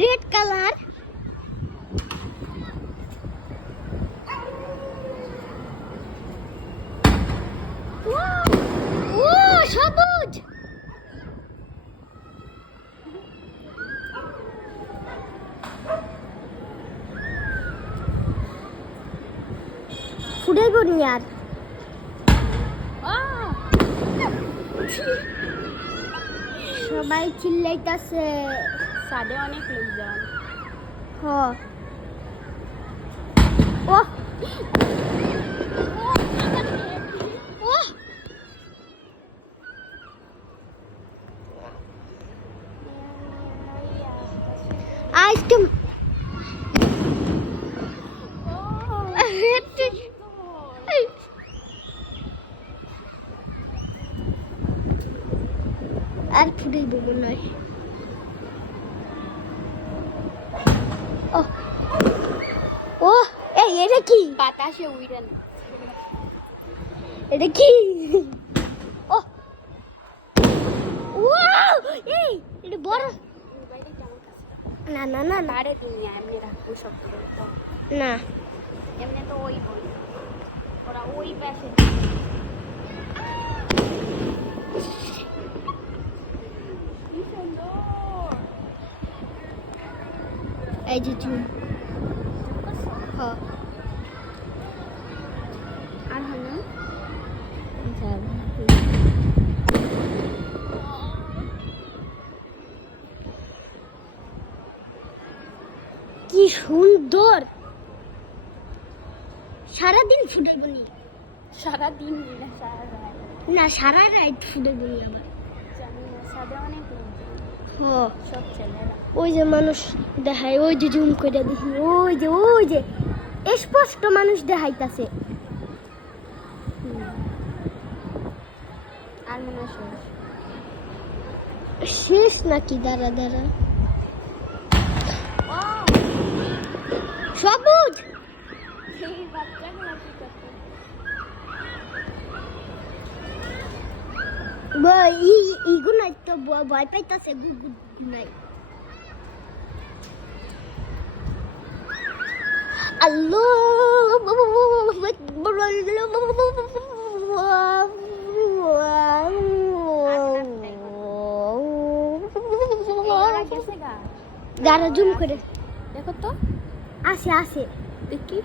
Red colour. ও সবুজ। ফুটে গনি আর সবাই চিল্লাইতাছে। সাদে অনেক লোকজন। হ ও ও আইসক্রিম। আর ফুটাইব মনে হয়। ও ও এই এটা কি? বাতাসে উড়েন। এটা কি? ও ওয়াও এই এটা বড়। না না না না আরে দুনিয়া এমনি রাখবো সব তো না এমনি তো ওই বল ওরা ওই পাশে কি সুন্দর। এই যে জুম। হ্যাঁ আর হলো কি সুন্দর। সারাদিন ফুটাইব নি? সারাদিন না সারা রাত। না সারা রাত ফুটাইব নি আবার। জানি না সাদে অনেক লোকজন হ্যাঁ সব ছেলেরা। ওই যে মানুষ দেখায়, ওই যে জুম করে দেখি, ওই যে স্পষ্ট মানুষ দেখাইতাছে। আর মনে হয় শেষ নাকি? দাঁড়া দাঁড়া সবুজ। এই বাচ্চাগুলো কি করছে? ইগুনাই তো ভয় পাইতাছে। নাই ওরা গেছে গা। দাঁড়া জুম করে দেখো তো আসে আসে। দেখি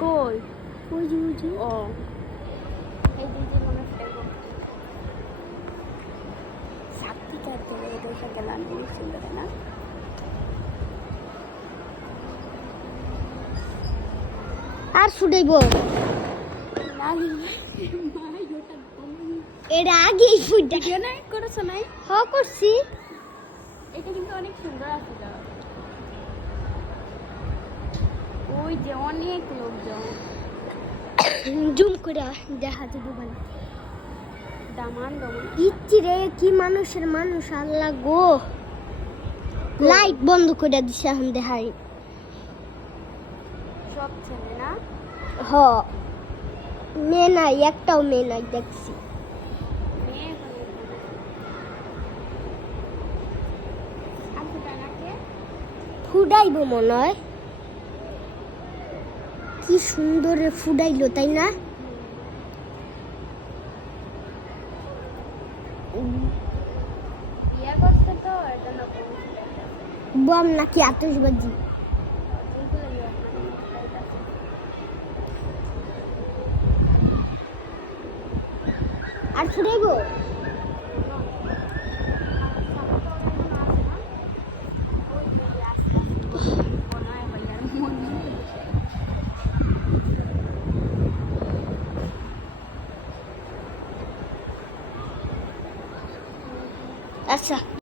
কই ওই যে ও এই দিদি মনে ফেলবো সাথী কাটতে দেখে গেলাম অনেক সুন্দর না। আর ফুটাইব এটা আগেই ফুটা। করেছো নাই? করছি। এটা কিন্তু অনেক সুন্দর আছে। ওই যে অনেক লোকজন জুম করে দেখা যাবে বলে। দামান দমান ইচ্ছি রে কি মানুষের মানুষ। আল্লাহ গো লাইট বন্ধ করে দিছে এখন দেখাই। সব ছেলে না হ মেয়ে নাই, একটাও মেয়ে নাই দেখছি। মেয়ে আর ফুটানাকে ফুডাইব মনে হয়। কি সুন্দর ফুডাইলো তাই না? বিয়ে করছে তো এটা না বম নাকি আতশবাজি? আর ফুটাইব আচ্ছা।